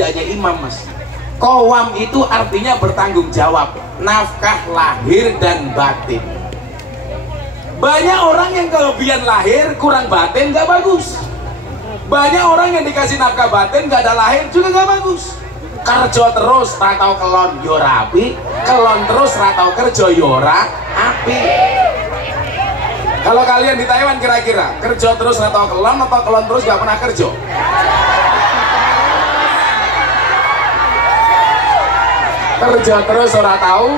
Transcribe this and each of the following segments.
tidak hanya imam mas. Qawam itu artinya bertanggung jawab, nafkah lahir dan batin. Banyak orang yang kelebihan lahir kurang batin gak bagus. Banyak orang yang dikasih nafkah batin gak ada lahir juga gak bagus. Kerja terus ratau kelon yora api, kelon terus ratau kerja yora api. Kalau kalian di Taiwan kira-kira kerja terus ratau kelon atau kelon terus gak pernah kerja? Kerja terus ora tahu.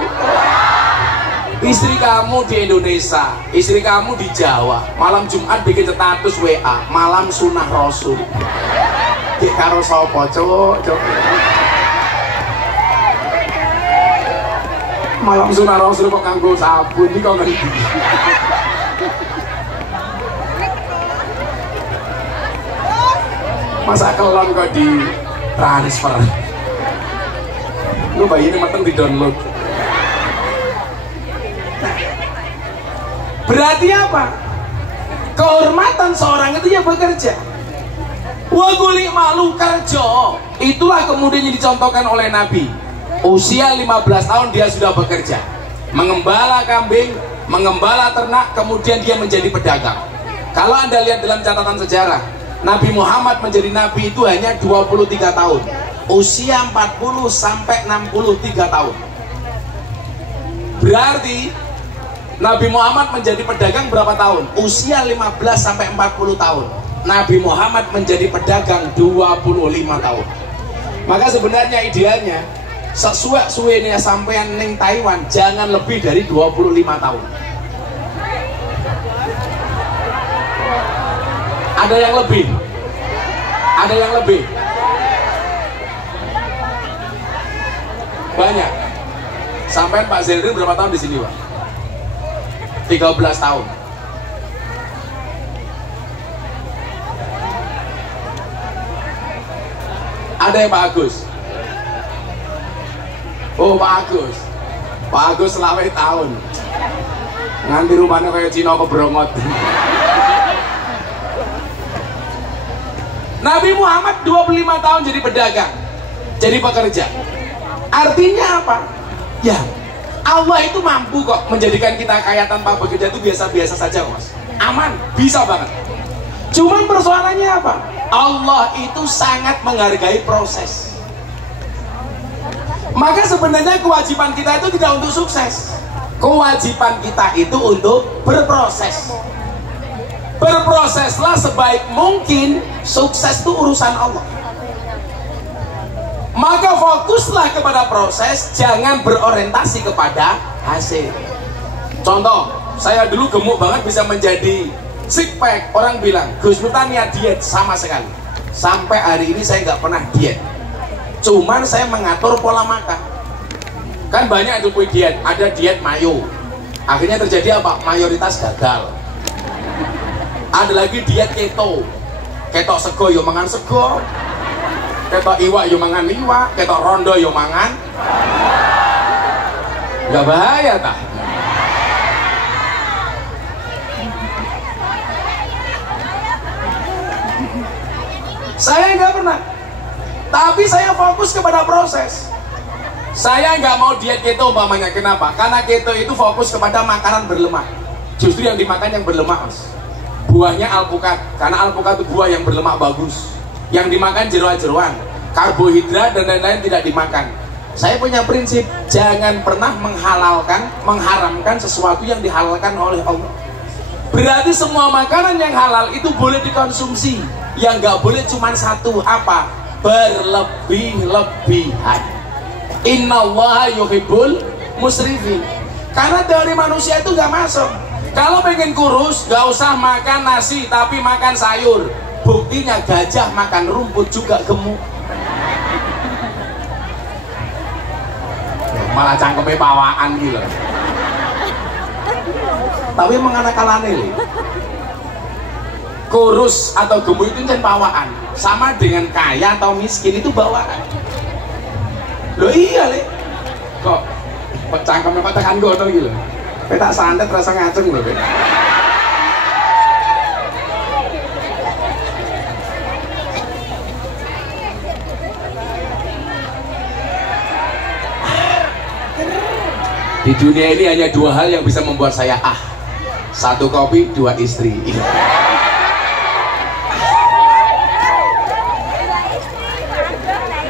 Istri kamu di Indonesia, istri kamu di Jawa, malam Jumat bikin status WA, malam sunah Rasul. Di karo sapa, Cuk? Malam sunah Rasul kok nganggo sabun iki kok ngerti. Masa kelon kok di transfer? Lu bayi ini mateng di download. Berarti apa? Kehormatan seorang itu ya bekerja. Wa guli malu kerja. Itulah kemudian yang dicontohkan oleh Nabi. Usia 15 tahun dia sudah bekerja, mengembala kambing, mengembala ternak, kemudian dia menjadi pedagang. Kalau Anda lihat dalam catatan sejarah, Nabi Muhammad menjadi Nabi itu hanya 23 tahun. Usia 40 sampai 63 tahun. Berarti Nabi Muhammad menjadi pedagang berapa tahun? Usia 15 sampai 40 tahun. Nabi Muhammad menjadi pedagang 25 tahun. Maka sebenarnya idealnya sesuai sampean ning Taiwan jangan lebih dari 25 tahun. Ada yang lebih? Ada yang lebih? Banyak. Sampai Pak Zelrin berapa tahun di sini, Pak? 13 tahun. Ada ya Pak Agus? Oh Pak Agus. Pak Agus selawe tahun. Nganti rumahnya kayak Cina kebrongot. Nabi Muhammad 25 tahun jadi pedagang, jadi pekerja. Artinya apa? Ya, Allah itu mampu kok menjadikan kita kaya tanpa bekerja itu biasa-biasa saja mas. Aman, bisa banget. Cuman persoalannya apa? Allah itu sangat menghargai proses. Maka sebenarnya kewajiban kita itu tidak untuk sukses. Kewajiban kita itu untuk berproses. Berproseslah sebaik mungkin, sukses itu urusan Allah. Maka fokuslah kepada proses, jangan berorientasi kepada hasil. Contoh, saya dulu gemuk banget bisa menjadi six pack. Orang bilang, Gus Miftah niat diet, sama sekali. Sampai hari ini saya nggak pernah diet. Cuman saya mengatur pola makan. Kan banyak itu diet, ada diet mayo. Akhirnya terjadi apa? Mayoritas gagal. Ada lagi diet keto. Ketok sego yo mangan sego. Ketok iwak yo mangan iwak, ketok rondo yo mangan. Gak bahaya tah? Saya nggak pernah. Tapi saya fokus kepada proses. Saya nggak mau diet keto umpamanya. Kenapa? Karena keto itu fokus kepada makanan berlemak. Justru yang dimakan yang berlemak mas. Buahnya alpukat, karena alpukat itu buah yang berlemak bagus. Yang dimakan jeroan-jeroan, karbohidrat dan lain-lain tidak dimakan. Saya punya prinsip, jangan pernah mengharamkan sesuatu yang dihalalkan oleh Allah. Berarti semua makanan yang halal itu boleh dikonsumsi. Yang nggak boleh cuma satu, apa? Berlebih-lebihan. Innallaha yuhibbul musrifin. Karena dari manusia itu nggak masuk. Kalau pengen kurus, gak usah makan nasi, tapi makan sayur. Buktinya gajah makan rumput juga gemuk. Malah cangkemnya pawaan gitu. Tapi mengenai nih, kurus atau gemuk itu kan pawaan. Sama dengan kaya atau miskin itu bawaan. Loh iya le. Kok cangkemnya kok tekan gono gitu. Tak santet rasa ngaceng loh. Di dunia ini hanya dua hal yang bisa membuat saya satu kopi, dua istri.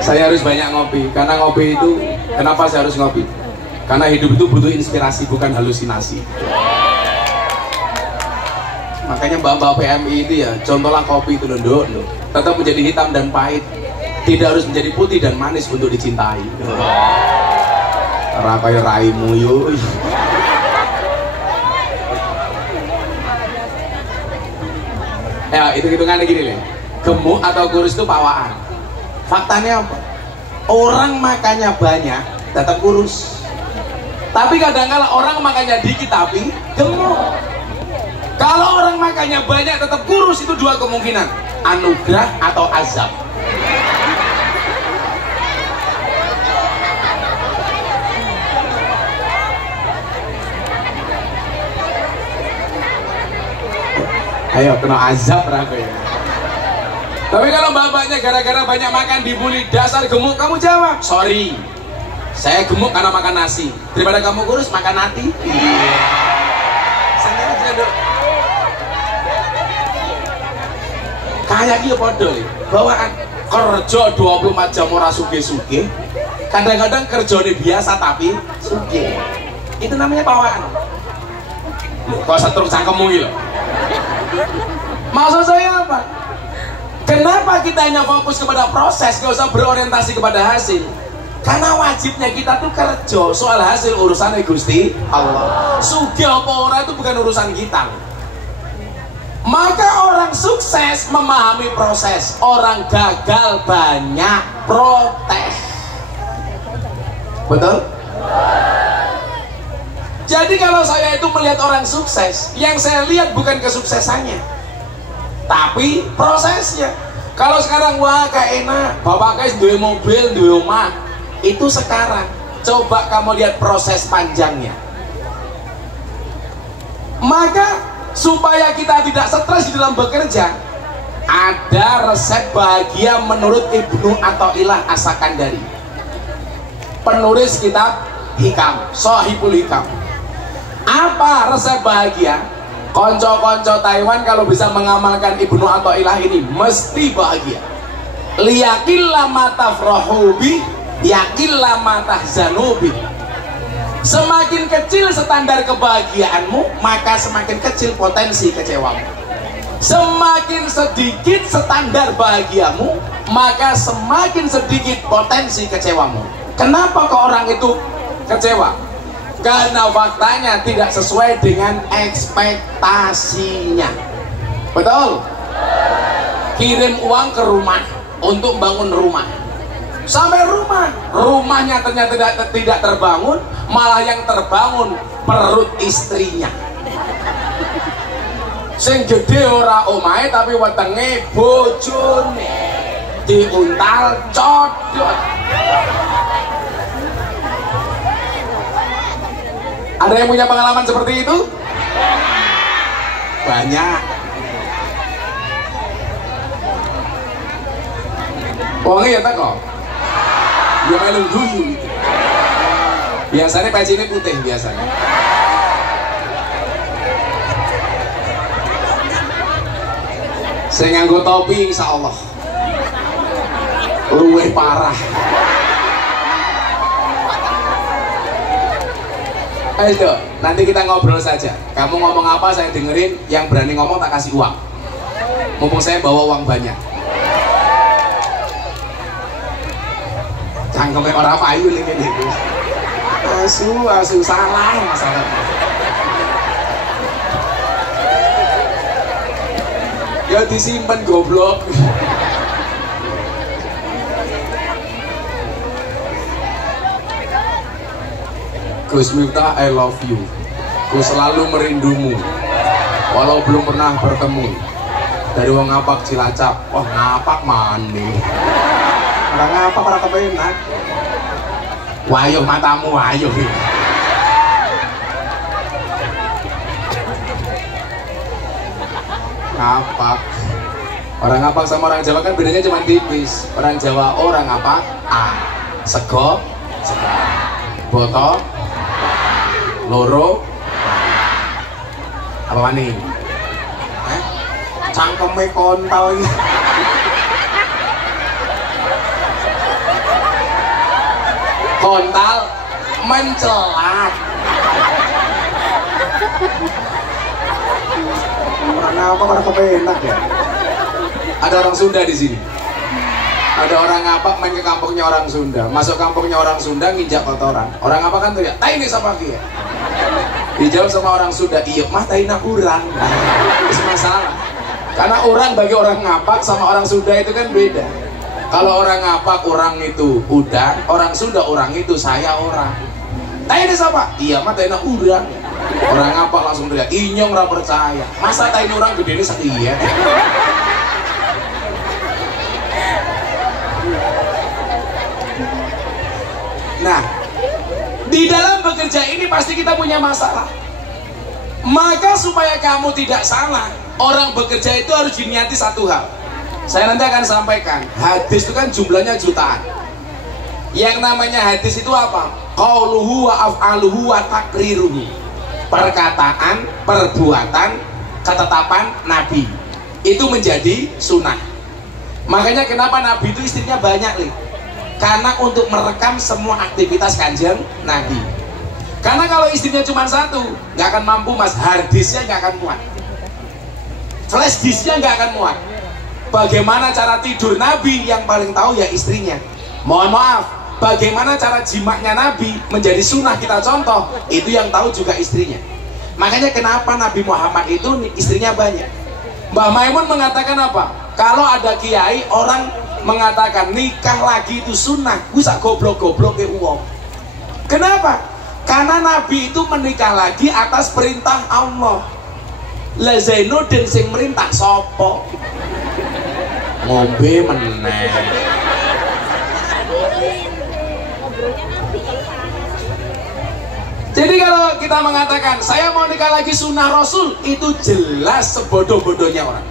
Saya harus banyak ngopi, karena ngopi itu, kenapa saya harus ngopi? Karena hidup itu butuh inspirasi, bukan halusinasi. Makanya mbak-mbak PMI itu ya, contohlah kopi itu loh, tetap menjadi hitam dan pahit, tidak harus menjadi putih dan manis untuk dicintai. Rakai raimu yuk. Ya itu hitungannya gini nih, gemuk atau kurus itu pawaan. Faktanya apa? Orang makannya banyak tetap kurus, tapi kadang-kala orang makannya dikit tapi gemuk. Kalau orang makannya banyak tetap kurus, itu dua kemungkinan, anugerah atau azab. Ayo kena azab raga ya. Tapi kalau bapaknya gara-gara banyak makan dibully, dasar gemuk, kamu jawab, sorry, saya gemuk karena makan nasi. Daripada kamu kurus makan hati. Santai aja dong. Kayak gitu podo bawaan kerja 24 jam ora suge-suge, kadang-kadang kerjanya biasa tapi suge. Itu namanya bawaan. Kok setruk cangkemmu gitu. Maksud saya apa? Kenapa kita hanya fokus kepada proses, gak usah berorientasi kepada hasil? Karena wajibnya kita tuh kerja, soal hasil urusannya Gusti Allah. Sugih apa ora itu bukan urusan kita. Maka orang sukses memahami proses, orang gagal banyak protes. Betul? Jadi kalau saya itu melihat orang sukses, yang saya lihat bukan kesuksesannya, tapi prosesnya. Kalau sekarang wah kayak enak, bapak guys duwe mobil, duwe rumah, itu sekarang. Coba kamu lihat proses panjangnya. Maka supaya kita tidak stres di dalam bekerja, ada resep bahagia menurut Ibnu Athaillah As-Sakandari, penulis kitab Hikam, Shahihul Hikam. Apa resep bahagia? Konco-konco Taiwan kalau bisa mengamalkan Ibnu Athaillah ini mesti bahagia. Liyakillah matafrahubi, yakillah matahzanubi. Semakin kecil standar kebahagiaanmu, maka semakin kecil potensi kecewamu. Semakin sedikit standar bahagiamu, maka semakin sedikit potensi kecewamu. Kenapa kok orang itu kecewa? Karena faktanya tidak sesuai dengan ekspektasinya. Betul? Kirim uang ke rumah untuk bangun rumah, sampai rumahnya ternyata tidak terbangun, malah yang terbangun perut istrinya. Sing gede ora omahe tapi wetenge bojone diuntal codot. Ada yang punya pengalaman seperti itu? Banyak. Wongnya ya tak kok? Ya melu guyu. Biasanya peci ini putih biasanya. Saya nganggo topi insya Allah luwih parah. Ayo, nanti kita ngobrol saja. Kamu ngomong apa saya dengerin, yang berani ngomong tak kasih uang. Mumpung saya bawa uang banyak. Cangkemnya orang payu nih kayak gitu. Asu salah masalahnya. Ya disimpan goblok. Gus Miftah, I love you. Ku selalu merindumu, walau belum pernah bertemu. Dari wong ngapak Cilacap, wah ngapak mandi. Orang ngapak orang kepenak. Wayo matamu, wayo. Ngapak. Orang ngapak sama orang Jawa kan bedanya cuma tipis. Orang Jawa orang ngapak, sego, botol. loro apa nih? Cangkeme kontol ini. Kontal mencelat. Orang apa orang kepenak ya? Ada orang Sunda di sini. Ada orang ngapak main ke kampungnya orang Sunda, masuk kampungnya orang Sunda nginjak kotoran. Orang apa kan tuh ya? Tai ini siapa ya? Dijawab sama orang Sunda, iya mah tai nak urang. Itu masalah. Karena orang bagi orang ngapak sama orang Sunda itu kan beda. Kalau orang ngapak orang itu udang, orang Sunda orang itu saya orang. Tai ini siapa? Iya mah tai nak urang. Orang ngapak langsung teriak, inyong ora percaya. Masa tai ini orang gede ini sekian? Nah, di dalam bekerja ini pasti kita punya masalah. Maka supaya kamu tidak salah, orang bekerja itu harus diniati satu hal. Saya nanti akan sampaikan, hadis itu kan jumlahnya jutaan. Yang namanya hadis itu apa? Qauluhu wa af'aluhu wa takriruhu. Perkataan, perbuatan, ketetapan Nabi. Itu menjadi sunnah. Makanya kenapa Nabi itu istrinya banyak nih? Karena untuk merekam semua aktivitas kanjeng Nabi. Karena kalau istrinya cuma satu, nggak akan mampu mas, hard disknya nggak akan muat, flash disknya nggak akan muat. Bagaimana cara tidur Nabi yang paling tahu ya istrinya. Mohon maaf, bagaimana cara jimaknya Nabi menjadi sunnah kita contoh, itu yang tahu juga istrinya. Makanya kenapa Nabi Muhammad itu istrinya banyak. Mbah Maimun mengatakan apa? Kalau ada kiai orang mengatakan nikah lagi itu sunnah, bisa goblok-goblok ke uang. Kenapa? Karena Nabi itu menikah lagi atas perintah Allah. Lah Zainuddin sing merintah sopo? Ngombe meneh. Jadi kalau kita mengatakan saya mau nikah lagi sunnah Rasul, itu jelas sebodoh-bodohnya orang.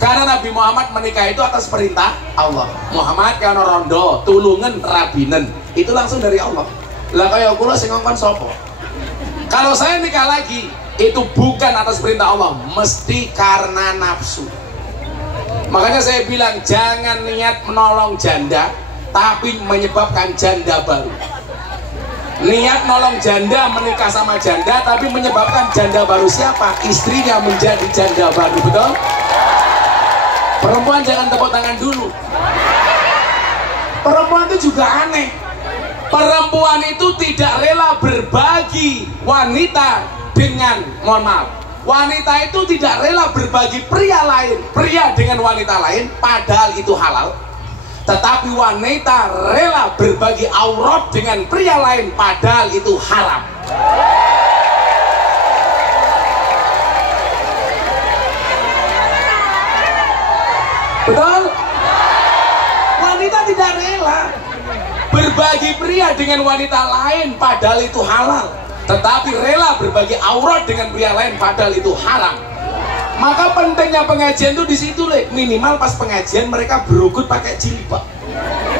Karena Nabi Muhammad menikah itu atas perintah Allah. Muhammad kano rondo, tulungan, rabinen, itu langsung dari Allah. Lah kaya kula sing ngongkon sapa? Kalau saya nikah lagi, itu bukan atas perintah Allah, mesti karena nafsu. Makanya saya bilang jangan niat menolong janda, tapi menyebabkan janda baru. Niat nolong janda, menikah sama janda, tapi menyebabkan janda baru siapa? Istrinya menjadi janda baru, betul? Perempuan jangan tepuk tangan dulu. Perempuan itu juga aneh. Perempuan itu tidak rela berbagi wanita dengan, mohon maaf, wanita itu tidak rela berbagi pria lain, pria dengan wanita lain, padahal itu halal. Tetapi wanita rela berbagi aurat dengan pria lain, padahal itu haram. Betul? Wanita tidak rela berbagi pria dengan wanita lain, padahal itu halal. Tetapi rela berbagi aurat dengan pria lain, padahal itu haram. Maka pentingnya pengajian itu di situ, minimal pas pengajian mereka berukut pakai jilbab.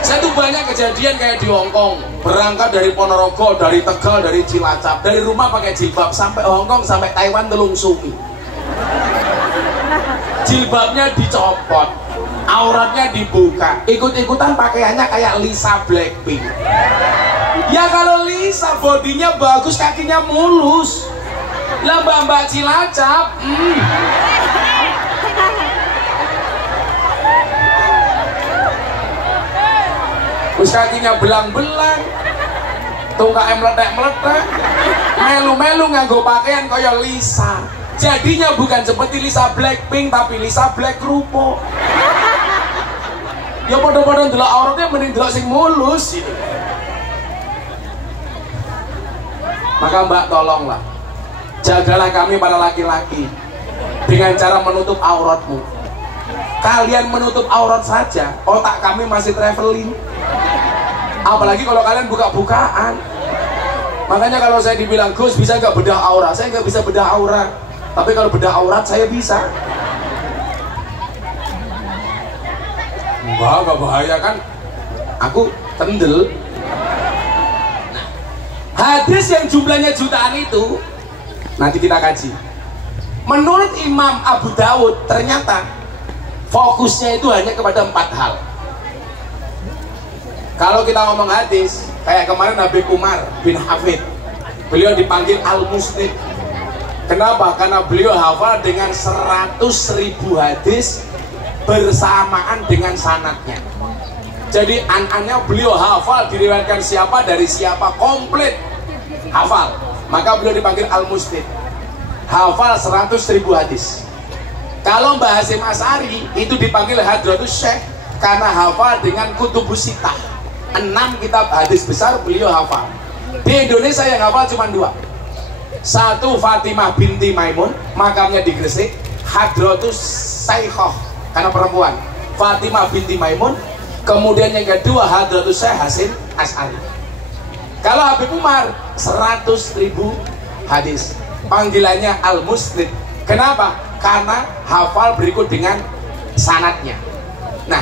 Saya tuh banyak kejadian kayak di Hongkong, berangkat dari Ponorogo, dari Tegal, dari Cilacap, dari rumah pakai jilbab sampai Hongkong, sampai Taiwan telung sumi. Jilbabnya dicopot, auratnya dibuka, ikut-ikutan pakaiannya kayak Lisa Blackpink. Ya kalau Lisa bodinya bagus, kakinya mulus. Lah mbak-mbak Cilacap, terus kakinya belang-belang, tungkaknya meletek-meletek, melu-melu nganggo pakaian kaya Lisa. Jadinya bukan seperti Lisa Blackpink, tapi Lisa Black Rupo. Ya pada-pada ndelok auratnya mending ndelok sing mulus gitu. Maka mbak tolonglah, jagalah kami para laki-laki dengan cara menutup auratmu. Kalian menutup aurat saja, otak kami masih traveling. Apalagi kalau kalian buka-bukaan. Makanya kalau saya dibilang, Gus bisa nggak bedah aurat? Saya nggak bisa bedah aurat. Tapi kalau bedah aurat saya bisa. Wah, nggak bahaya kan? Aku tendel. Nah, Hadis yang jumlahnya jutaan itu nanti kita kaji. Menurut Imam Abu Dawud ternyata fokusnya itu hanya kepada 4 hal. Kalau kita ngomong hadis, kayak kemarin Habib Umar bin Hafid, beliau dipanggil Al-Musnid. Kenapa? Karena beliau hafal dengan 100.000 hadis bersamaan dengan sanadnya. Jadi an-annya beliau hafal, diriwayatkan siapa dari siapa, komplit hafal. Maka beliau dipanggil Al-Musnid, hafal 100.000 hadis. Kalau Mbah Hasyim Asy'ari itu dipanggil Hadratus Syekh karena hafal dengan Kutubus Sittah, 6 kitab hadis besar beliau hafal. Di Indonesia yang hafal cuma 2. Satu Fatimah binti Maimun, makamnya di Gresik, Hadratus Syekhah karena perempuan, Fatimah binti Maimun. Kemudian yang kedua Hadratus Syekh Hasyim Asy'ari. Kalau Habib Umar 100.000 hadis, panggilannya Al-Musnid. Kenapa? Karena hafal berikut dengan sanadnya. Nah,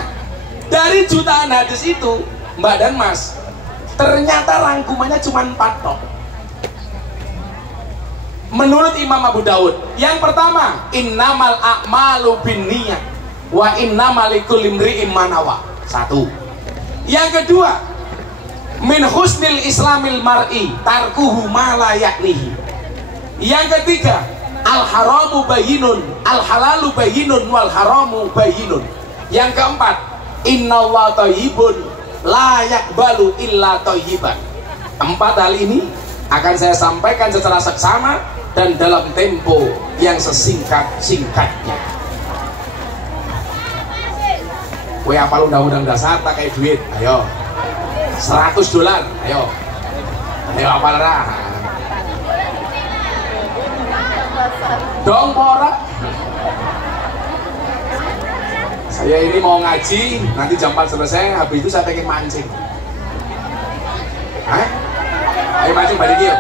dari jutaan hadis itu, Mbak dan Mas, ternyata rangkumannya cuma 4 tok. Menurut Imam Abu Dawud, yang pertama, innamal a'malu binniyat wa innamal likulli imri'in ma nawa. 1. Yang kedua, min husnil islamil mar'i tarkuhu ma la ya'nihi. Yang ketiga, al haramu bayyinun, al halalu bayyinun, wal haramu bayyinun. Yang keempat, innallaha thayyibun la yaqbalu illa thayyiban. 4 hal ini akan saya sampaikan secara seksama dan dalam tempo yang sesingkat-singkatnya. Kowe apal undang-undang dasar tak kayak duit, ayo $100, ayo apal lah dong pora. Saya ini mau ngaji, nanti jam 4 selesai, habis itu saya pengen mancing. Ayo mancing balik yuk,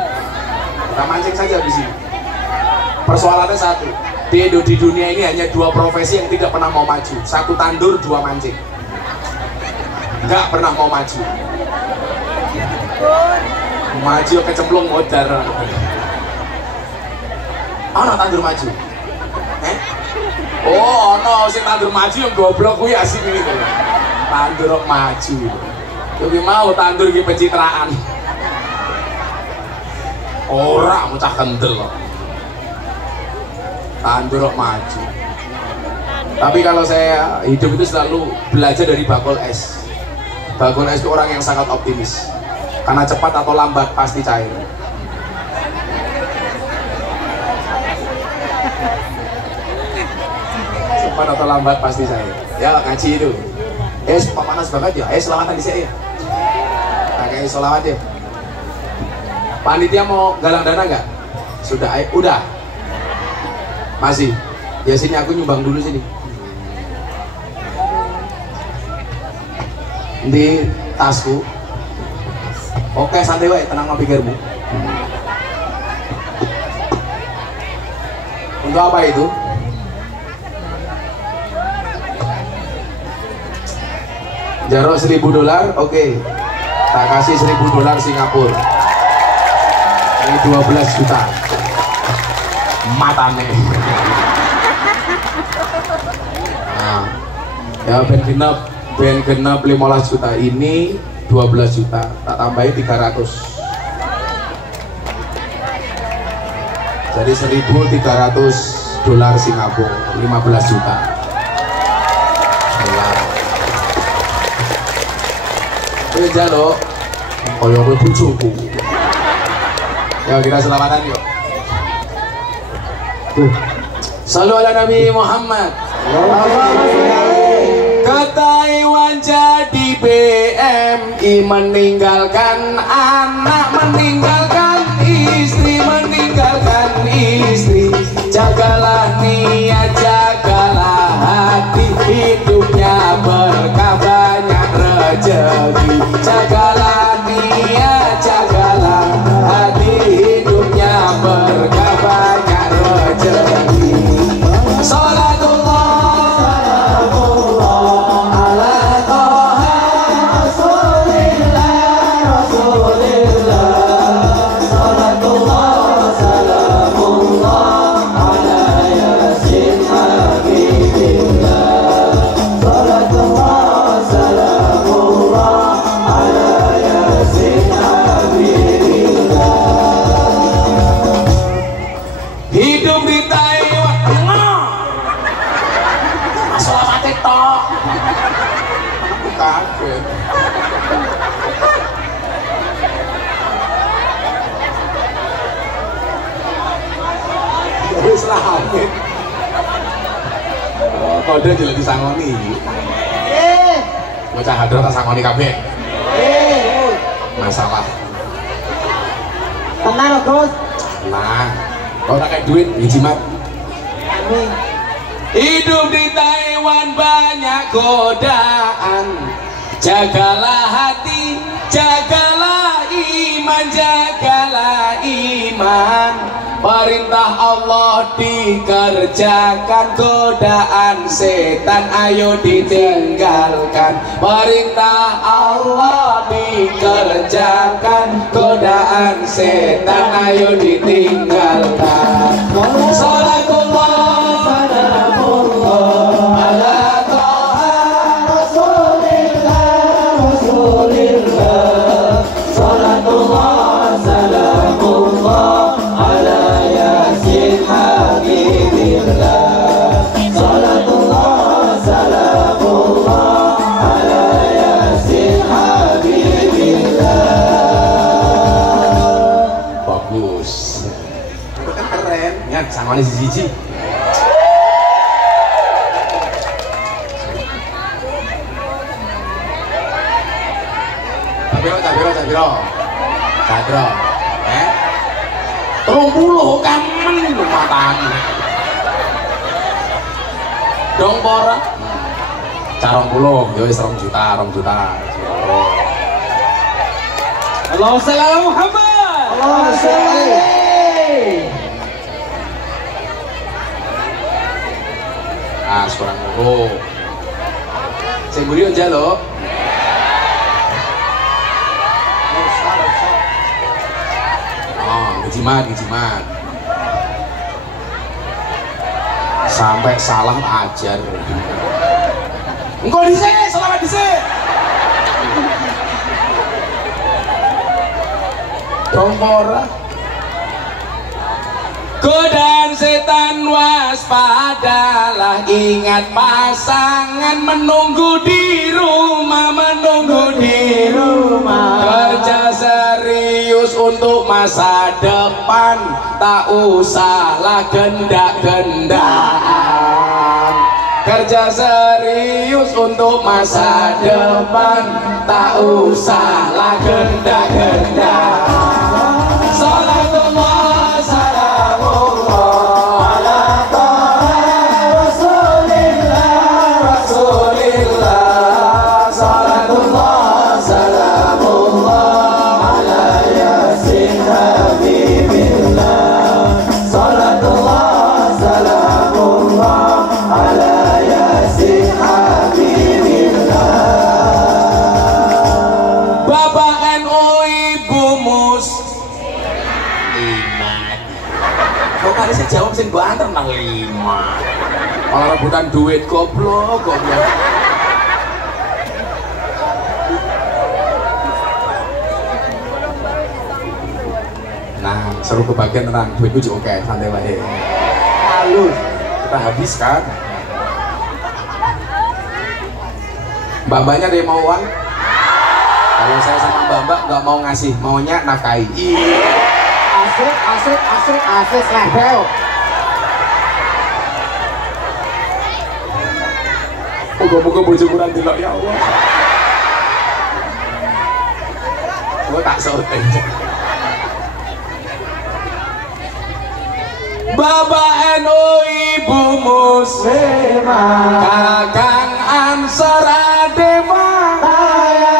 kita mancing saja di sini. Persoalannya satu, di dunia ini hanya 2 profesi yang tidak pernah mau maju. 1 tandur, 2 mancing. Nggak pernah mau maju. Maju kecemplung modar. Ono tandur maju. Oh, ono sing tandur maju yang goblok kuwi asik gitu. Tandur maju. Yo mau tandur iki pencitraan. Ora mecah kendel kok. Tandur maju. Tapi kalau saya hidup itu selalu belajar dari Bakul S. Bakul S itu orang yang sangat optimis, karena cepat atau lambat pasti cair. Cepat atau lambat pasti cair. Ya ngaji itu. Panas banget ya. Selawatan di sini ya. Pakai selawat ya. Panitia mau galang dana nggak? Sudah, udah. Masih. Ya sini aku nyumbang dulu sini. Di tasku. Oke, santai wae, tenang no pikirmu. Untuk apa itu? Jaro $1.000, oke. Tak kasih $1.000 Singapura. Ini 12 juta. Matane. Nah, ya ben genap 15 juta, ini 12 juta, tak tambahin 300. Jadi $1.300 Singapura, 15 juta. Ini jalo, koyo kowe bojoku. Ya kita selamatan yuk. Salu ala Nabi Muhammad. Ketai jadi BMI, meninggalkan anak, meninggalkan istri, jagalah niat, jagalah hati, hidupnya berkah banyak rezeki. Jagalah niat, jagalah hati, hidupnya berkah banyak rezeki. kode jelek disangoni. Bocah hadro tak sangoni kabeh. Masalah. Tenang Gus. Nah, kalau tak kayak duit, jimat. Hidup di Taiwan banyak godaan. Jagalah hati, jagalah iman, jagalah iman. Perintah Allah dikerjakan, godaan setan ayo ditinggalkan. Perintah Allah dikerjakan, godaan setan ayo ditinggalkan. Salatullah salamullah ala Taha Rasulillah Rasulillah. Salatullah salamullah ala Yasin Habibillah. Salatullah salamullah ala Yasin Habibillah. Bagus. Itu kan keren. Ya, sama nih siji. Cadro, Terumpulo kamen matamu. Dong pora. Carong puluh, yo wis 2 juta. Allahumma shalli ala Muhammad. Allahumma shalli. Seorang guru. Sing mburi yo njaluk. Gijimat sampai salah ajar engkau disini selamat disini dompora godaan setan waspadalah, ingat pasangan menunggu di rumah, kerja serius untuk masa depan, tak usahlah gendak-gendaan. Kerja serius untuk masa depan, tak usahlah gendak-gendaan. Salatullah salamullah ala Taha Rasulillah Rasulillah. Salatullah salamullah ala Yasin Habibillah. Salatullah salamullah ala Yasin Habibillah. Bapak NU Ibu Mus kok kali saya jawab sing banter nang 5 malah rebutan duit goblok. Nah seru kebagian tenang duitku juga oke, santai wae halus kita habiskan. Mbak-mbaknya ada yang mau uang? Kalau saya sama mbak-mbak nggak mau ngasih, maunya nafkahi. Asik level. Moga-moga bojoku nanti lo ya Allah. Gue tak sorting. Bapak NU Ibu Muslimah, Kakang Ansor Ade Fataya,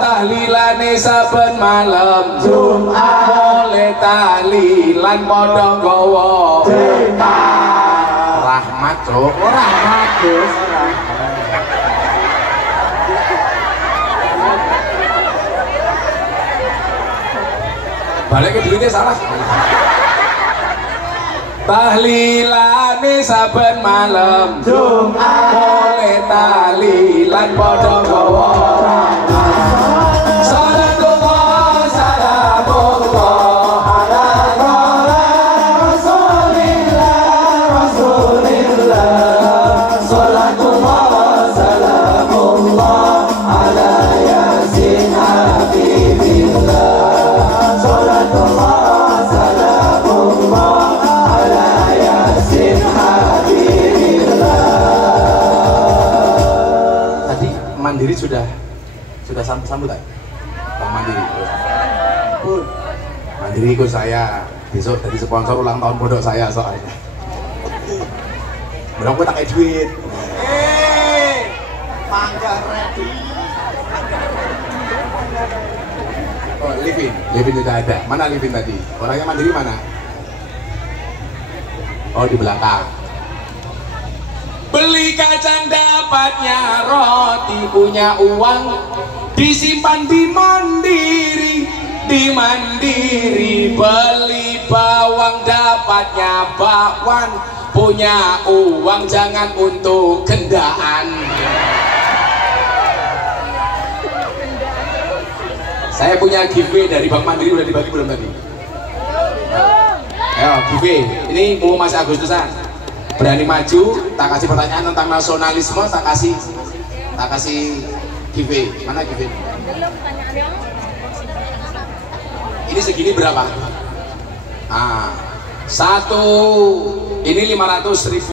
tahlilane saben malam Jumat, oleh tahlilan padha gawa rahmat cuk, rahmat Gus. Balik ke duitnya salah. Tahlilane saben malam Jumat, oleh tahlilan padha gawa rahmat. Salatullah salamullah ala Rasulillah Rasulillah. Salatullah salamullah ala Yasin Habibillah. Salatullah salamullah ala Yasin Mandiri sudah sambut tak? Bank Mandiri. Mandiri ikut saya besok jadi sponsor ulang tahun pondok saya soalnya. Berapa aku tak kayak duit. Mangga ready. Oh, Livin tidak ada. Mana Livin tadi? Orangnya Mandiri mana? Oh, di belakang. Beli kacang dapatnya roti, punya uang disimpan di Mandiri, beli bawang dapatnya bakwan, punya uang jangan untuk gendaan. Saya punya giveaway dari Bank Mandiri, udah dibagi belum tadi? Ayo giveaway, ini mau masih Agustusan. Berani maju, tak kasih pertanyaan tentang nasionalisme, tak kasih giveaway. Mana giveaway? Ini segini berapa? Nah, satu ini 500.000.